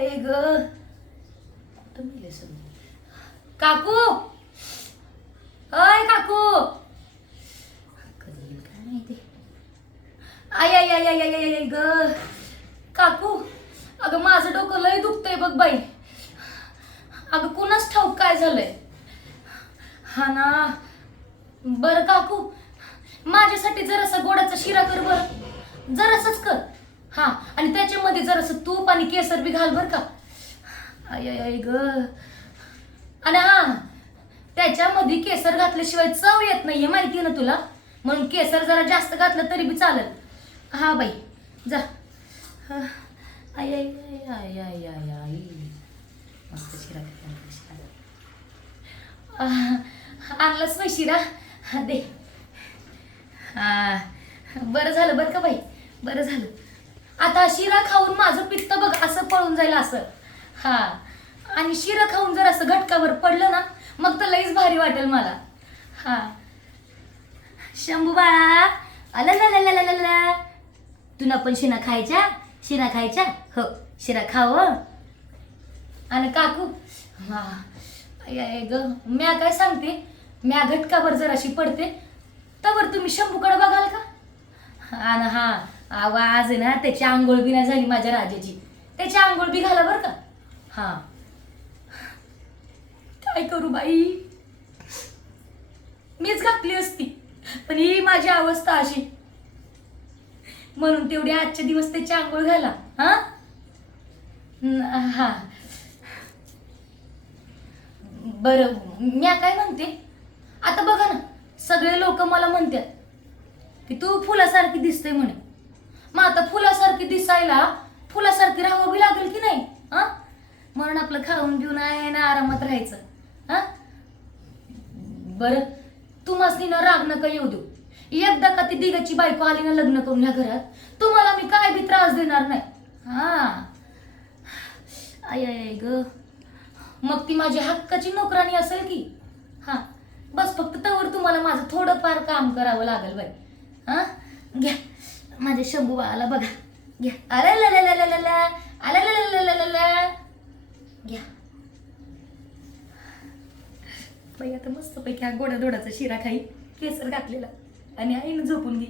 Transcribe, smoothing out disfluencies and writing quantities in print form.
आई ग कुठं मेले सगळे. काकू अय काकू कधी येईल काय माहिती. आई आई आई आई आई आई आई ग काकू अगं माझं डोकं लय दुखतंय बघ बाई. अगं कुणाच ठाऊक काय झालंय. हा ना बरं काकू माझ्यासाठी जरासा गोडाचा शिरा कर बरं, जरासच कर. हा आणि त्याच्यामध्ये जरासं तूप आणि केसर बी घाल बर का. आई आई आई ग आणि हा त्याच्यामध्ये केसर घातल्याशिवाय चव येत नाहीये माहितीये ना तुला, म्हणून केसर जरा जास्त घातलं तरी बी चालेल. हा बाई जा. आई आई आई आई आई आई मस्त शिरा आणलाच बाई शिरा. हा दे. हा बरं झालं बरं का बाई, बरं झालं. आता शिरा खाऊन माझं पित्त बघ असं पळून जाईल असं. हा आणि शिरा खाऊन जर असं घटकावर पडलं ना मग तर लईच भारी वाटेल मला. हा शंभू बाळा अला तुला पण शिना खायच्या, शिना खायच्या हो शिरा खाव. आणि काकू हा ग म्या काय सांगते, म्या घटकावर जराशी पडते तवर तुम्ही शंभूकडे बघाल का. आणि हा आवाज ना त्याची आंघोळ बी नाही झाली माझ्या राजाची, त्याची आंघोळ बी घाला बर का. हा काय करू बाई, मीच घातली असती पण ही माझी अवस्था अशी, म्हणून तेवढे आजचे दिवस त्याची आंघोळ घाला. हा हा बरं म्या काय म्हणते, आता बघा ना सगळे लोक मला म्हणतात की तू फुलासारखी दिसते म्हणे. मग आता फुलासारखी दिसायला फुलासारखी राहावं बी लागेल की नाही. हा म्हणून आपलं खाऊन घेऊन आहे ना आरामात राहायचं. हा बरं तुम्हासनी ना राग नका येऊ देऊ. एकदा का ती दिगाची बायको आली ना लग्न करून ह्या घरात तुम्हाला मी काय बी त्रास देणार नाही. हा आई आई ग मग ती माझी हक्काची नोकरानी असेल की. हा बस फक्त तवर तुम्हाला माझं थोडंफार काम करावं लागेल बाई. हा घ्या माझ्या शंभू बाळाला बघा, घ्या घ्या बाई. आता मस्त पैकी हा गोडा धोडाचा शिरा खाई केसर घातलेला आणि आईनं झोपून घे.